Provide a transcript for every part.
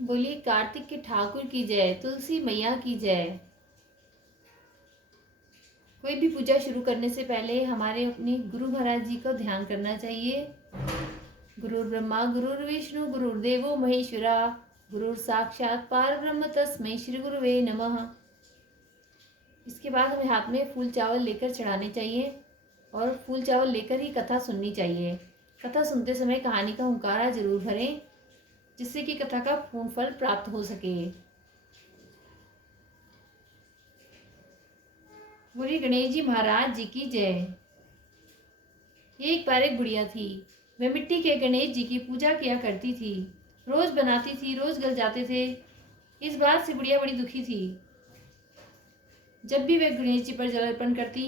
बोलिए कार्तिक के ठाकुर की जय, तुलसी मैया की जय। कोई भी पूजा शुरू करने से पहले हमारे अपने गुरु महाराज जी को ध्यान करना चाहिए। गुरुर् ब्रह्मा गुरुर्विष्णु गुरुर्देवो महेश्वरा, गुरुर् साक्षात परब्रह्म तस्मै श्री गुरुवे नमः। इसके बाद हमें हाथ में फूल चावल लेकर चढ़ाने चाहिए और फूल चावल लेकर ही कथा सुननी चाहिए। कथा सुनते समय कहानी का हुंकारा जरूर भरें, जिससे कि कथा का पूर्ण फल प्राप्त हो सके। बोलिए गणेश जी महाराज जी की जय। एक बार एक बुढ़िया थी। वह मिट्टी के गणेश जी की पूजा किया करती थी। रोज बनाती थी, रोज गल जाते थे। इस बात से बुढ़िया बड़ी दुखी थी। जब भी वह गणेश जी पर जल अर्पण करती,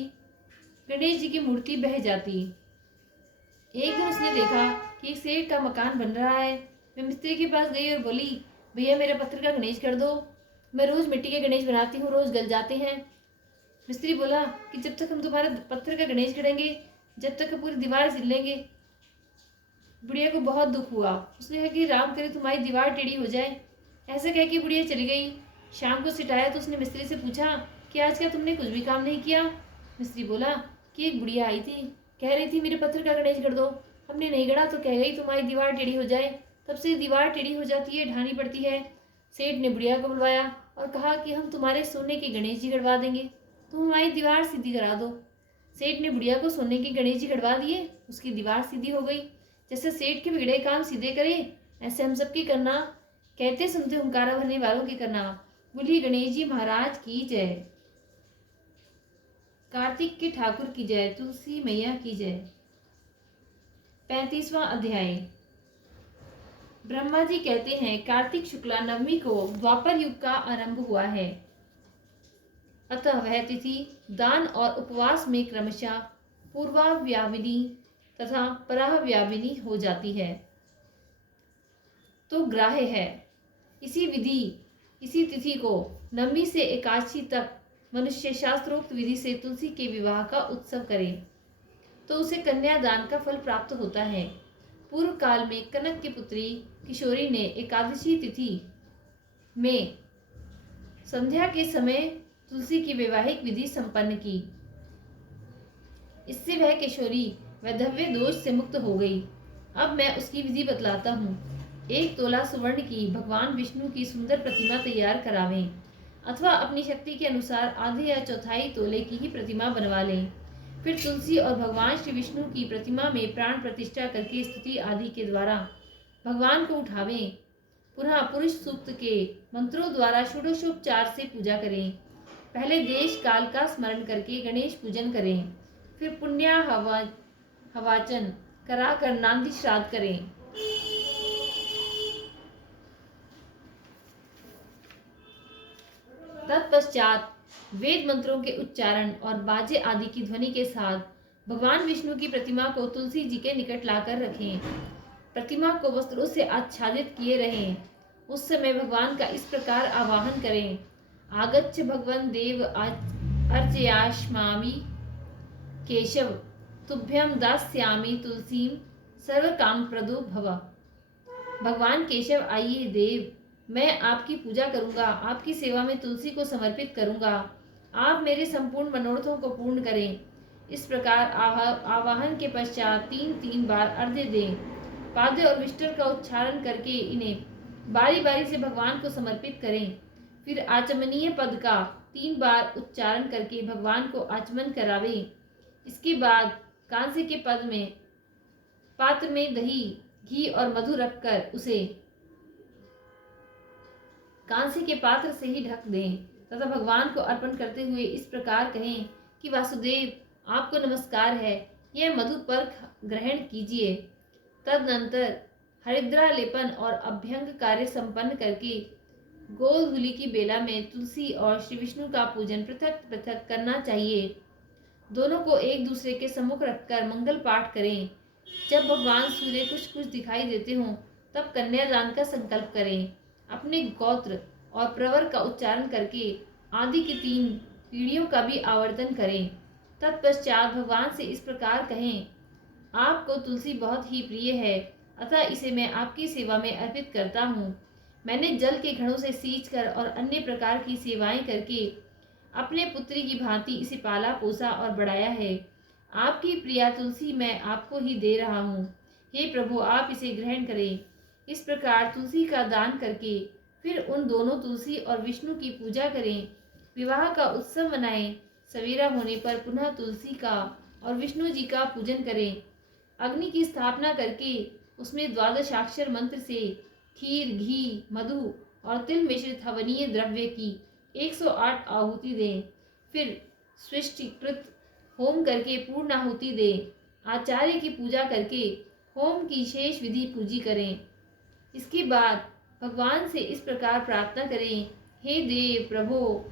गणेश जी की मूर्ति बह जाती। एक दिन उसने देखा कि एक सेठ का मकान बन रहा है। वह मिस्त्री के पास गई और बोली, भैया मेरा पत्थर का गणेश कर दो। मैं रोज मिट्टी के गणेश बनाती हूँ, रोज गल जाते हैं। मिस्त्री बोला कि जब तक हम तुम्हारा पत्थर का गणेश करेंगे, जब तक पूरी दीवार सिल लेंगे। बुढ़िया को बहुत दुख हुआ। उसने कहा कि राम करे तुम्हारी दीवार टेढ़ी हो जाए। ऐसा कह के बुढ़िया चली गई। शाम को सिटाया तो उसने मिस्त्री से पूछा कि आज क्या तुमने कुछ भी काम नहीं किया। मिस्त्री बोला कि एक बुढ़िया आई थी, कह रही थी मेरे पत्थर का गणेश कर दो। हमने नहीं गढ़ा तो कह गई तुम्हारी दीवार टेढ़ी हो जाए। तब से दीवार टेढ़ी हो जाती है, ढानी पड़ती है। सेठ ने बुढ़िया को बुलवाया और कहा कि हम तुम्हारे सोने के गणेश जी गढ़वा देंगे, तुम हमारी दीवार सीधी करा दो। सेठ ने बुढ़िया को सोने के गणेश जी गढ़वा दिए। उसकी दीवार सीधी हो गई। जैसे सेठ के बिगड़े काम सीधे करे, ऐसे हम सबकी करना। कहते सुनते हुंकारा भरने वालों की करना। बोलिए गणेश जी महाराज की जय। कार्तिक के ठाकुर की जय, तुलसी मैया की जय। 35वां अध्याय। ब्रह्मा जी कहते हैं कार्तिक शुक्ला नवमी को द्वापर युग का आरंभ हुआ है। अतः वह तिथि दान और उपवास में क्रमशः पूर्वाव्याविनी तथा पराव्याविनी हो जाती है, तो ग्राह्य है। इसी तिथि को नवमी से एकादशी तक मनुष्य शास्त्रोक्त विधि से तुलसी के विवाह का उत्सव करे, तो उसे कन्यादान का फल प्राप्त होता है। पूर्व काल में कनक की पुत्री किशोरी ने एकादशी तिथि में संध्या के समय तुलसी की वैवाहिक विधि संपन्न की। इससे वह किशोरी वैधव्य दोष से मुक्त हो गई। अब मैं उसकी विधि बतलाता हूँ। 1 तोला सुवर्ण की भगवान विष्णु की सुंदर प्रतिमा तैयार करावें, अथवा अपनी शक्ति के अनुसार आधे या चौथाई तोले की ही प्रतिमा बनवा लें। फिर तुलसी और भगवान श्री विष्णु की प्रतिमा में प्राण प्रतिष्ठा करके स्तुति आदि के द्वारा भगवान को उठावें। पुनः पुरुष सूक्त के मंत्रों द्वारा षोडशोपचार से पूजा करें। पहले देश काल का स्मरण करके गणेश पूजन करें। फिर पुण्य हवाचन कराकर नांदी श्राद्ध करें। तत्पश्चात वेद मंत्रों के उच्चारण और बाजे आदि की ध्वनि के साथ भगवान विष्णु की प्रतिमा को तुलसी जी के निकट लाकर रखें। प्रतिमा को वस्त्रों से आच्छादित किए रहें। उस समय भगवान का इस प्रकार आवाहन करें, आगच्छ भगवन् देव अर्चयास्मामि केशव, तुभ्यं दास्यामि तुलसीं सर्व काम प्रदो भव। भगवान केशव आइए देव, मैं आपकी पूजा करूंगा, आपकी सेवा में तुलसी को समर्पित करूंगा। आप मेरे संपूर्ण मनोरथों को पूर्ण करें। इस प्रकार आवाहन के पश्चात 3-3 बार अर्घ्य दें। पाद्य और विष्टर का उच्चारण करके इन्हें बारी बारी से भगवान को समर्पित करें। फिर आचमनीय पद का 3 बार उच्चारण करके भगवान को आचमन करावें। इसके बाद कांसे के पद में पात्र में दही, घी और मधु रखकर उसे कांसे के पात्र से ही ढक दें तथा भगवान को अर्पण करते हुए इस प्रकार कहें कि वासुदेव आपको नमस्कार है, यह मधु पर्क ग्रहण कीजिए। तदनंतर हरिद्रा लेपन और अभ्यंग कार्य संपन्न करके गोल धूलि की बेला में तुलसी और श्री विष्णु का पूजन पृथक पृथक करना चाहिए। दोनों को एक दूसरे के सम्मुख रखकर मंगल पाठ करें। जब भगवान सूर्य कुछ कुछ दिखाई देते हों, तब कन्यादान का संकल्प करें। अपने गोत्र और प्रवर का उच्चारण करके आदि की 3 पीढ़ियों का भी आवर्तन करें। तत्पश्चात भगवान से इस प्रकार कहें, आपको तुलसी बहुत ही प्रिय है, अतः इसे मैं आपकी सेवा में अर्पित करता हूँ। मैंने जल के घड़ों से सींचकर और अन्य प्रकार की सेवाएं करके अपने पुत्री की भांति इसे पाला पोसा और बढ़ाया है। आपकी प्रिया तुलसी मैं आपको ही दे रहा हूँ। हे प्रभु, आप इसे ग्रहण करें। इस प्रकार तुलसी का दान करके फिर उन दोनों तुलसी और विष्णु की पूजा करें। विवाह का उत्सव मनाएं। सवेरा होने पर पुनः तुलसी का और विष्णु जी का पूजन करें। अग्नि की स्थापना करके उसमें द्वादशाक्षर मंत्र से खीर, घी, मधु और तिल मिश्रित हवनीय द्रव्य की 108 आहुति दें। फिर सृष्टिकृत होम करके पूर्ण आहुति दें। आचार्य की पूजा करके होम की शेष विधि पूजी करें। इसके बाद भगवान से इस प्रकार प्रार्थना करें, हे देव प्रभु,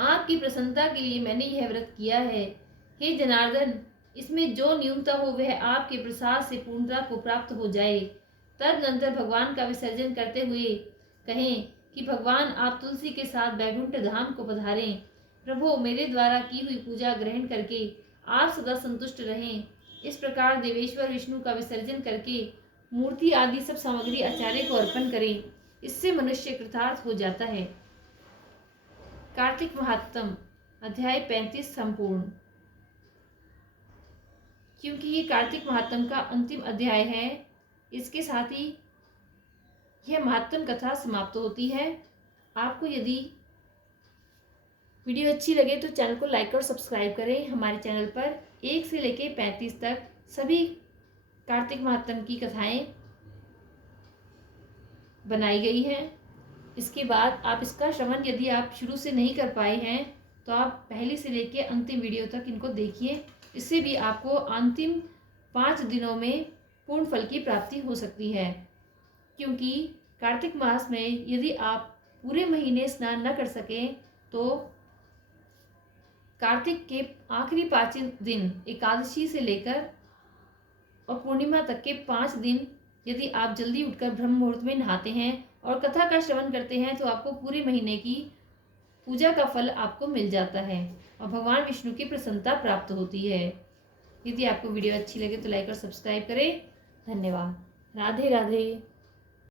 आपकी प्रसन्नता के लिए मैंने यह व्रत किया है। हे जनार्दन, इसमें जो न्यूनता हो वह आपके प्रसाद से पूर्णता को प्राप्त हो जाए। तदनंतर भगवान का विसर्जन करते हुए कहें कि भगवान, आप तुलसी के साथ वैकुंठ धाम को पधारें। प्रभु, मेरे द्वारा की हुई पूजा ग्रहण करके आप सदा संतुष्ट रहें। इस प्रकार देवेश्वर विष्णु का विसर्जन करके मूर्ति आदि सब सामग्री आचार्य को अर्पण करें। इससे मनुष्य कृतार्थ हो जाता है। कार्तिक महात्म अध्याय 35 संपूर्ण। क्योंकि ये कार्तिक महात्म का अंतिम अध्याय है, इसके साथ ही यह महात्म कथा समाप्त होती है। आपको यदि वीडियो अच्छी लगे तो चैनल को लाइक और सब्सक्राइब करें। हमारे चैनल पर 1 से लेकर 35 तक सभी कार्तिक महात्म की कथाएं बनाई गई हैं। इसके बाद आप इसका श्रवण यदि आप शुरू से नहीं कर पाए हैं तो आप पहले से लेकर अंतिम वीडियो तक इनको देखिए। इससे भी आपको अंतिम 5 दिनों में पूर्ण फल की प्राप्ति हो सकती है। क्योंकि कार्तिक मास में यदि आप पूरे महीने स्नान न कर सकें तो कार्तिक के आखिरी 5 दिन एकादशी से लेकर और पूर्णिमा तक के 5 दिन यदि आप जल्दी उठकर ब्रह्म मुहूर्त में नहाते हैं और कथा का श्रवण करते हैं तो आपको पूरे महीने की पूजा का फल आपको मिल जाता है और भगवान विष्णु की प्रसन्नता प्राप्त होती है। यदि आपको वीडियो अच्छी लगे तो लाइक और सब्सक्राइब करें। धन्यवाद। राधे राधे।